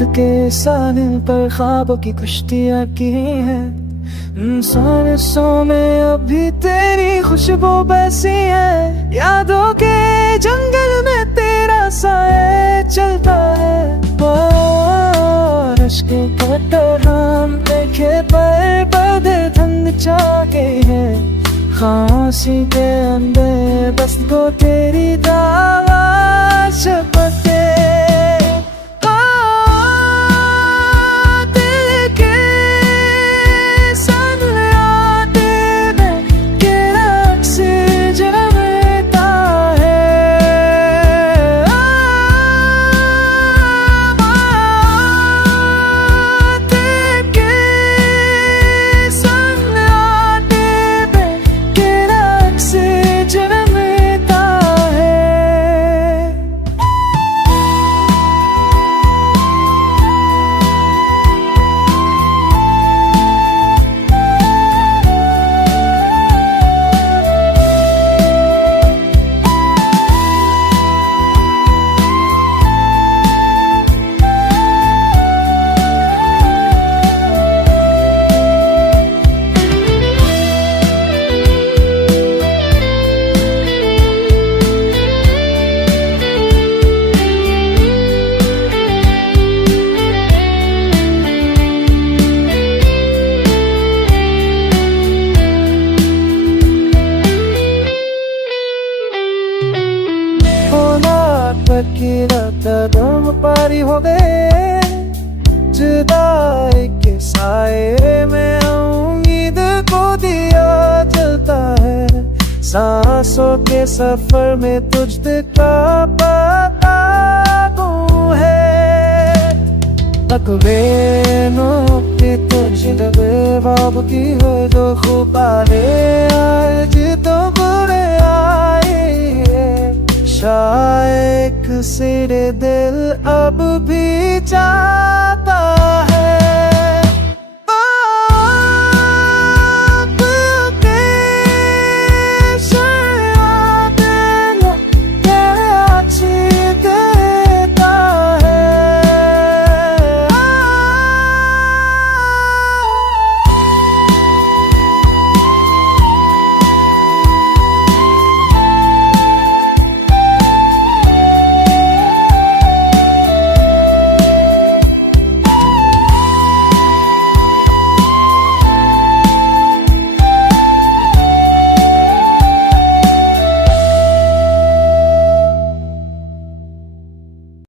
वक्त के साहिल पर ख्वाबों की कुश्तियाँ की हैं। सांसों में अभी तेरी खुशबू बसी है। यादों के जंगल में तेरा साए चलता है। बारिश के कटर हम देखे पर बदे ठंड चाके हैं। खांसी के अंदर बस को तेरी दावा शपते। कदम पारी हो गए जुदाई के साए में। उम्मीद को दिया जलता है। सांसों के सफर में तुझ का पता तू है। तकवेनो की तुझ लगे बाब की हो जो खूब आए आज तो बुरे आए। शायद सिरे दिल अब भी चाहता